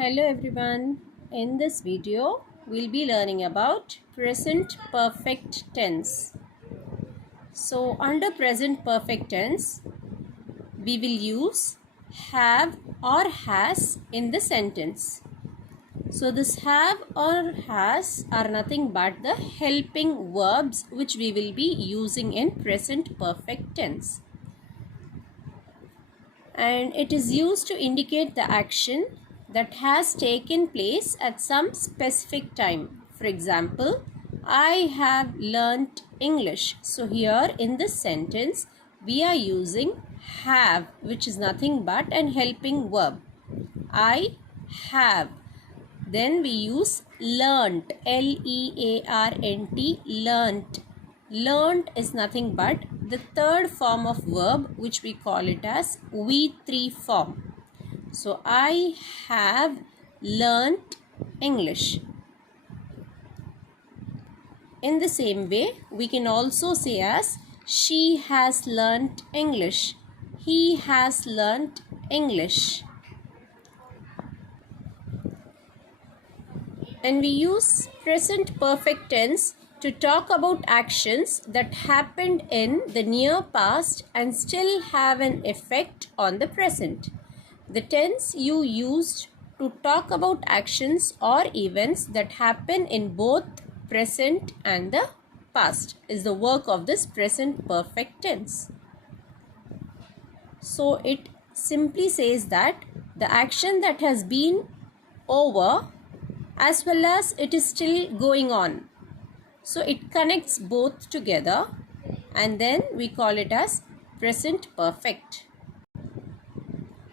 Hello everyone. In this video, we'll be learning about present perfect tense. So under present perfect tense, we will use have or has in the sentence. So this have or has are nothing but the helping verbs which we will be using in present perfect tense. And it is used to indicate the action that has taken place at some specific time. For example, I have learnt English. So here in this sentence, we are using have, which is nothing but an helping verb. I have. Then we use learnt, L-E-A-R-N-T, learnt. Learnt is nothing but the third form of verb, which we call it as V3 form. So I have learnt English. In the same way, we can also say as she has learnt English. He has learnt English. And we use present perfect tense to talk about actions that happened in the near past and still have an effect on the present. The tense you used to talk about actions or events that happen in both present and the past is the work of this present perfect tense. So it simply says that the action that has been over as well as it is still going on. So it connects both together and then we call it as present perfect.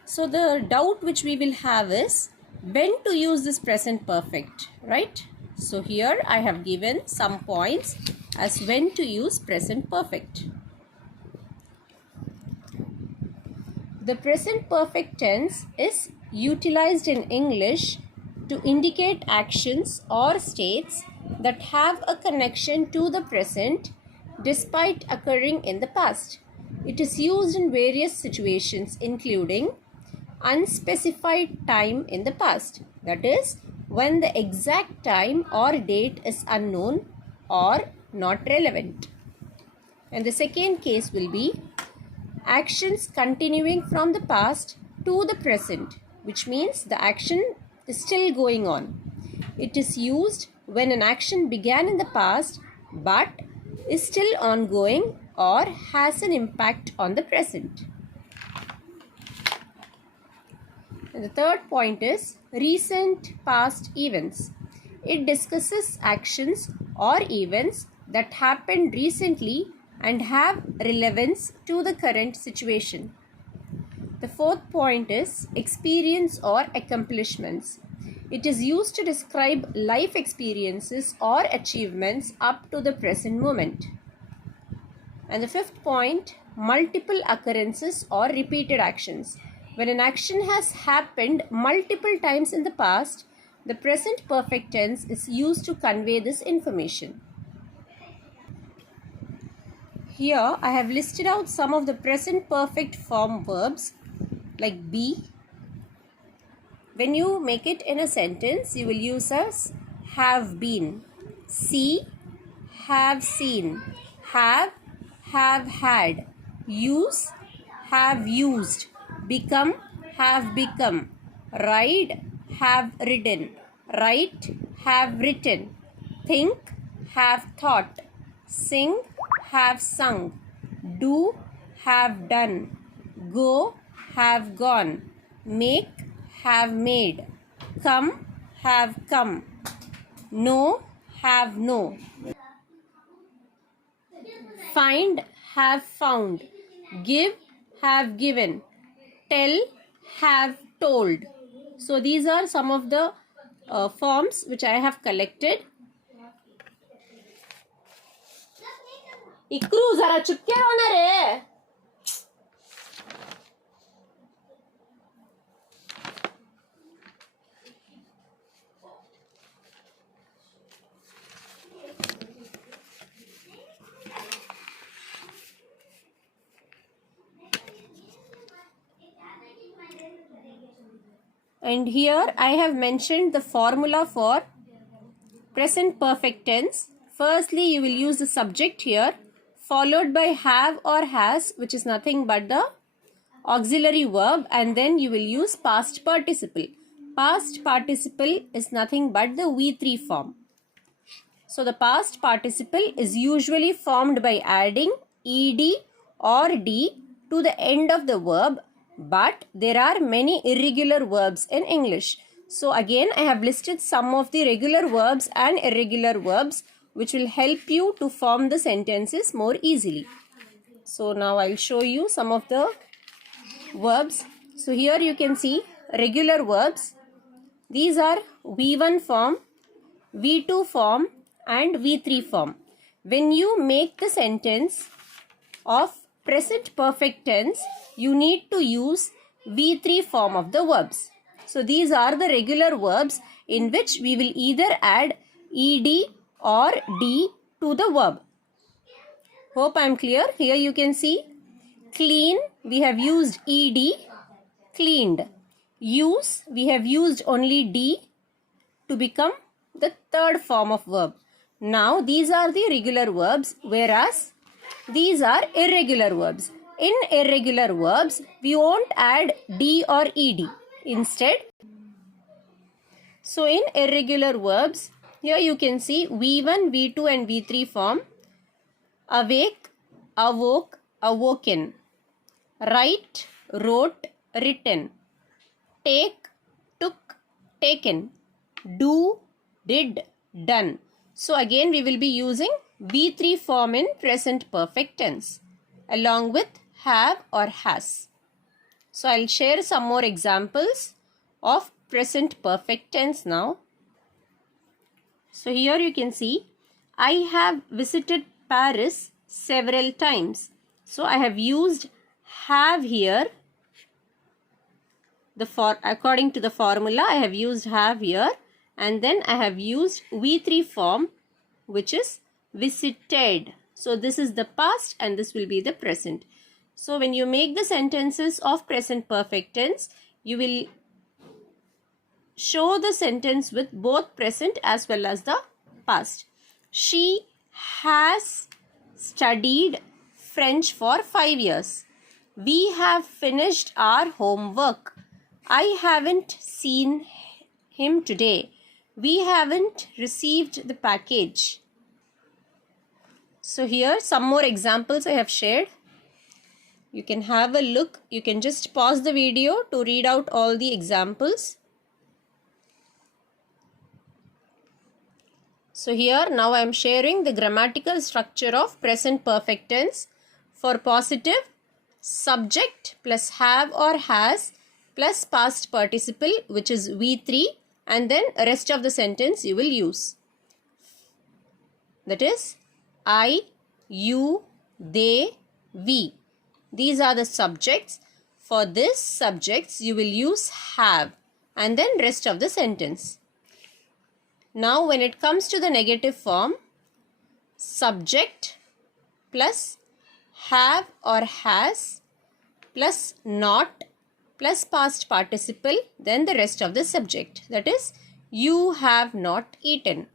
So the doubt which we will have is when to use this present perfect, right? So here I have given some points as when to use present perfect. The present perfect tense is utilized in English to indicate actions or states that have a connection to the present despite occurring in the past. It is used in various situations including unspecified time in the past, that is, when the exact time or date is unknown or not relevant. And the second case will be actions continuing from the past to the present, which means the action is still going on. It is used when an action began in the past but is still ongoing or has an impact on the present. And the third point is recent past events. It discusses actions or events that happened recently and have relevance to the current situation. The fourth point is experience or accomplishments. It is used to describe life experiences or achievements up to the present moment. And the fifth point, multiple occurrences or repeated actions. When an action has happened multiple times in the past, the present perfect tense is used to convey this information. Here I have listed out some of the present perfect form verbs like be. When you make it in a sentence, you will use as have been. See, have seen. Have had. Use, have used. Become, have become. Ride, have ridden. Write, have written. Think, have thought. Sing, have sung. Do, have done. Go, have gone. Make, have made. Come, have come. Know, have know. Find, have found. Give, have given. Tell, have told. So these are some of the forms which I have collected. इक्रू जरा चुपके रहो ना रे. And here I have mentioned the formula for present perfect tense. Firstly, you will use the subject here, followed by have or has, which is nothing but the auxiliary verb, and then you will use past participle. Past participle is nothing but the V3 form. So the past participle is usually formed by adding ed or d to the end of the verb, but there are many irregular verbs in English. So again, I have listed some of the regular verbs and irregular verbs which will help you to form the sentences more easily. So now I'll show you some of the verbs. So here you can see regular verbs. These are V1 form, V2 form and V3 form. When you make the sentence of present perfect tense, you need to use V3 form of the verbs. So these are the regular verbs in which we will either add ed or d to the verb. Hope I am clear. Here you can see clean, we have used ed, cleaned. Use, we have used only d to become the third form of verb. Now these are the regular verbs, whereas these are irregular verbs. In irregular verbs, we won't add d or ed. Instead, so in irregular verbs, here you can see V1, V2 and V3 form. Awake, awoke, awoken. Write, wrote, written. Take, took, taken. Do, did, done. So again we will be using V3 form in present perfect tense along with have or has. So I'll share some more examples of present perfect tense now. So here you can see I have visited Paris several times. So I have used have here. According to the formula, I have used have here, and then I have used V3 form, which is visited. So this is the past and this will be the present. So when you make the sentences of present perfect tense, you will show the sentence with both present as well as the past. She has studied French for 5 years. We have finished our homework. I haven't seen him today. We haven't received the package. So here some more examples I have shared. You can have a look. You can just pause the video to read out all the examples. So here now I am sharing the grammatical structure of present perfect tense. For positive, subject plus have or has plus past participle, which is V3, and then rest of the sentence you will use. That is I, you, they, we. These are the subjects. For this subjects you will use have and then rest of the sentence. Now when it comes to the negative form, subject plus have or has plus not plus past participle, then the rest of the subject. That is, you have not eaten.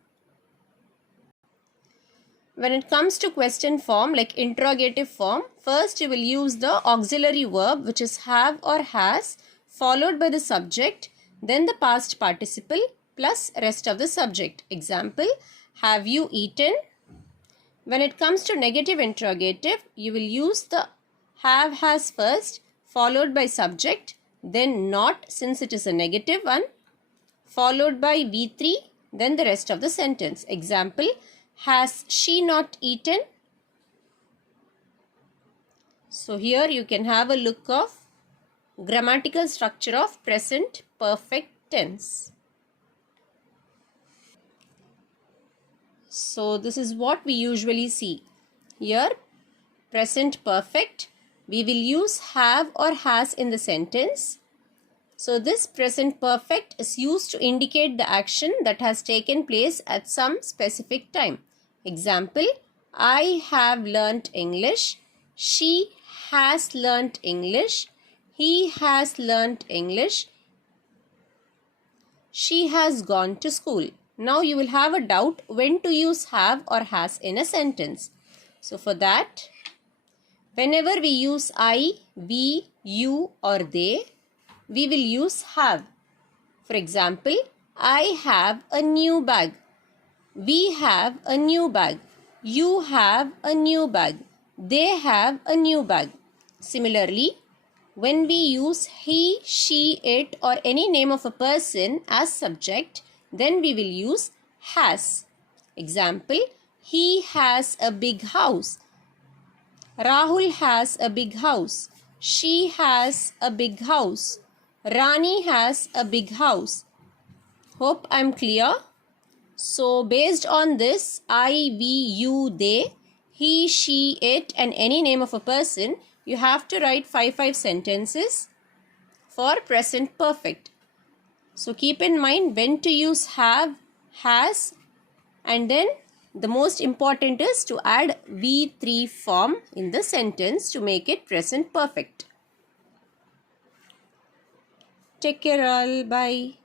When it comes to question form like interrogative form, first you will use the auxiliary verb, which is have or has, followed by the subject, then the past participle plus rest of the subject. Example, have you eaten? When it comes to negative interrogative, you will use the have has first, followed by subject, then not since it is a negative one, followed by V3, then the rest of the sentence. Example, has she not eaten? So here you can have a look of grammatical structure of present perfect tense. So this is what we usually see. Here, present perfect, we will use have or has in the sentence. So this present perfect is used to indicate the action that has taken place at some specific time. Example, I have learnt English. She has learnt English. He has learnt English. She has gone to school. Now you will have a doubt when to use have or has in a sentence. So for that, whenever we use I, we, you or they, we will use have. For example, I have a new bag. We have a new bag. You have a new bag. They have a new bag. Similarly, when we use he, she, it or any name of a person as subject, then we will use has. Example, he has a big house. Rahul has a big house. She has a big house. Rani has a big house. Hope I am clear. So based on this, I, we, you, they, he, she, it and any name of a person, you have to write 5 sentences for present perfect. So keep in mind when to use have, has, and then the most important is to add V3 form in the sentence to make it present perfect. Take care all. Bye.